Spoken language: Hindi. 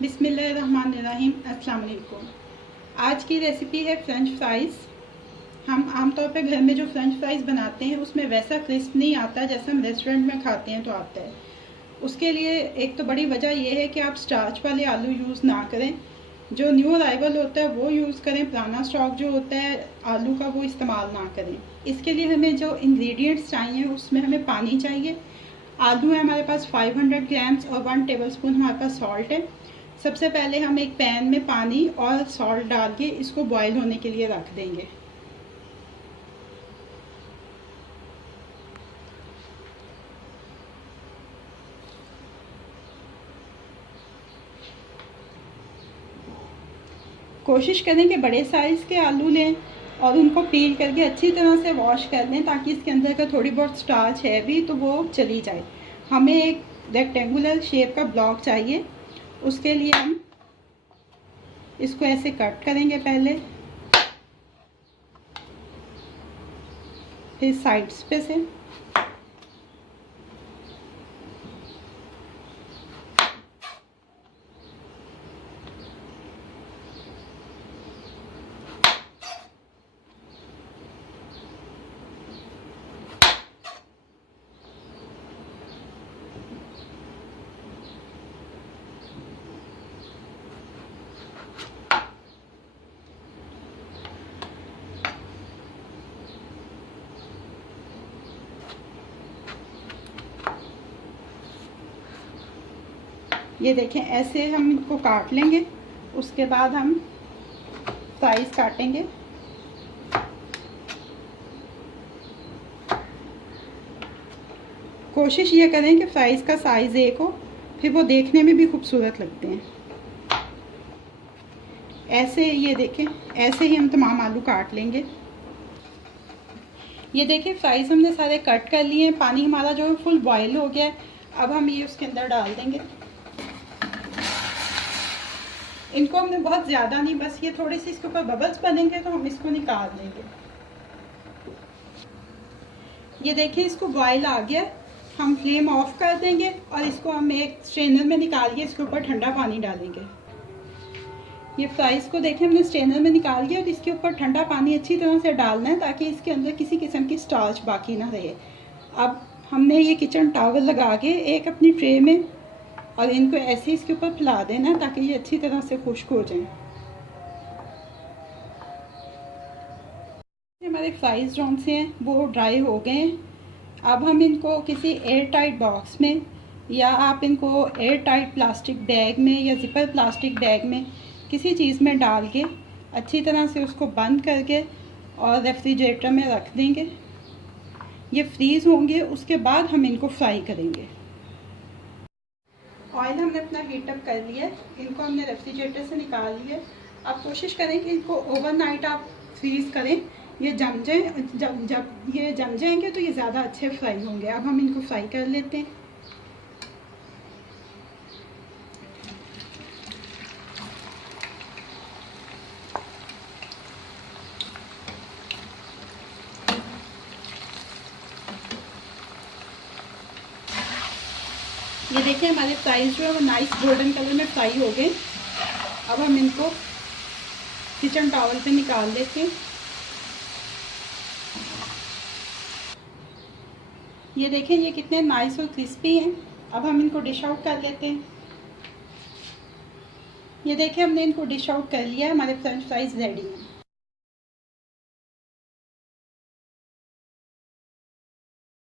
बिस्मिल्लाहिर्रहमानिर्रहीम। अस्सलाम वालेकुम। आज की रेसिपी है फ़्रेंच फ्राइज़। हम आमतौर पे घर में जो फ़्रेंच फ्राइज़ बनाते हैं उसमें वैसा क्रिस्प नहीं आता जैसा हम रेस्टोरेंट में खाते हैं तो आता है। उसके लिए एक तो बड़ी वजह यह है कि आप स्टार्च वाले आलू यूज़ ना करें, जो न्यू अराइवल होता है वो यूज़ करें, पुराना स्टॉक जो होता है आलू का वो इस्तेमाल ना करें। इसके लिए हमें जो इंग्रेडिएंट्स चाहिए उसमें हमें पानी चाहिए, आलू है हमारे पास 500 ग्राम्स और 1 टेबलस्पून हमारे पास सॉल्ट है। सबसे पहले हम एक पैन में पानी और सॉल्ट डाल के इसको बॉईल होने के लिए रख देंगे। कोशिश करें कि बड़े साइज़ के आलू लें और उनको पील करके अच्छी तरह से वॉश कर लें ताकि इसके अंदर का थोड़ी बहुत स्टार्च है भी तो वो चली जाए। हमें एक रेक्टेंगुलर शेप का ब्लॉक चाहिए, उसके लिए हम इसको ऐसे कट करेंगे पहले, फिर साइड्स पे से ये देखें ऐसे हम इनको काट लेंगे। उसके बाद हम साइज काटेंगे। कोशिश ये करें कि फ्राइज़ का साइज़ एक हो, फिर वो देखने में भी खूबसूरत लगते हैं। ऐसे ये देखें, ऐसे ही हम तमाम आलू काट लेंगे। ये देखें फ्राइज़ हमने सारे कट कर लिए हैं। पानी हमारा जो है फुल बॉयल हो गया है। अब हम ये उसके अंदर डाल देंगे। इनको हमने बहुत ज़्यादा नहीं, बस ये थोड़े से इसके ऊपर बबल्स बनेंगे तो हम इसको निकाल देंगे। ये देखिए इसको बॉयल आ गया, हम फ्लेम ऑफ कर देंगे और इसको हम एक स्ट्रेनर में निकाल के इसके ऊपर ठंडा पानी डालेंगे। ये फ्राइज़ को देखें हमने स्ट्रेनर में निकाल लिया और इसके ऊपर ठंडा पानी अच्छी तरह से डालना है ताकि इसके अंदर किसी किस्म की स्टार्च बाकी ना रहे। अब हमने ये किचन टॉवल लगा के एक अपनी ट्रे में और इनको ऐसे इसके ऊपर फैला देना ताकि ये अच्छी तरह से खुश्क हो जाएं। हमारे फ्राइज़ जो से हैं वो ड्राई हो गए हैं। अब हम इनको किसी एयर टाइट बॉक्स में या आप इनको एयर टाइट प्लास्टिक बैग में या जिपर प्लास्टिक बैग में किसी चीज़ में डाल के अच्छी तरह से उसको बंद करके और रेफ्रिजरेटर में रख देंगे। ये फ्रीज़ होंगे, उसके बाद हम इनको फ्राई करेंगे। ऑयल हमने अपना हीट अप कर लिया है, इनको हमने रेफ्रिजरेटर से निकाल लिया। अब कोशिश करें कि इनको ओवरनाइट आप फ्रीज़ करें, ये जम जाए। जब ये जम जाएंगे तो ये ज़्यादा अच्छे फ्राई होंगे। अब हम इनको फ्राई कर लेते हैं। ये देखिए हमारे फ्राइज़ जो है वो नाइस गोल्डन कलर में फ्राई हो गए। अब हम इनको किचन टॉवल पे निकाल लेते हैं। ये देखें ये कितने नाइस और क्रिस्पी हैं। अब हम इनको डिश आउट कर लेते हैं। ये देखें हमने इनको डिश आउट कर लिया है, हमारे फ्रेंच फ्राइज़ रेडी हैं।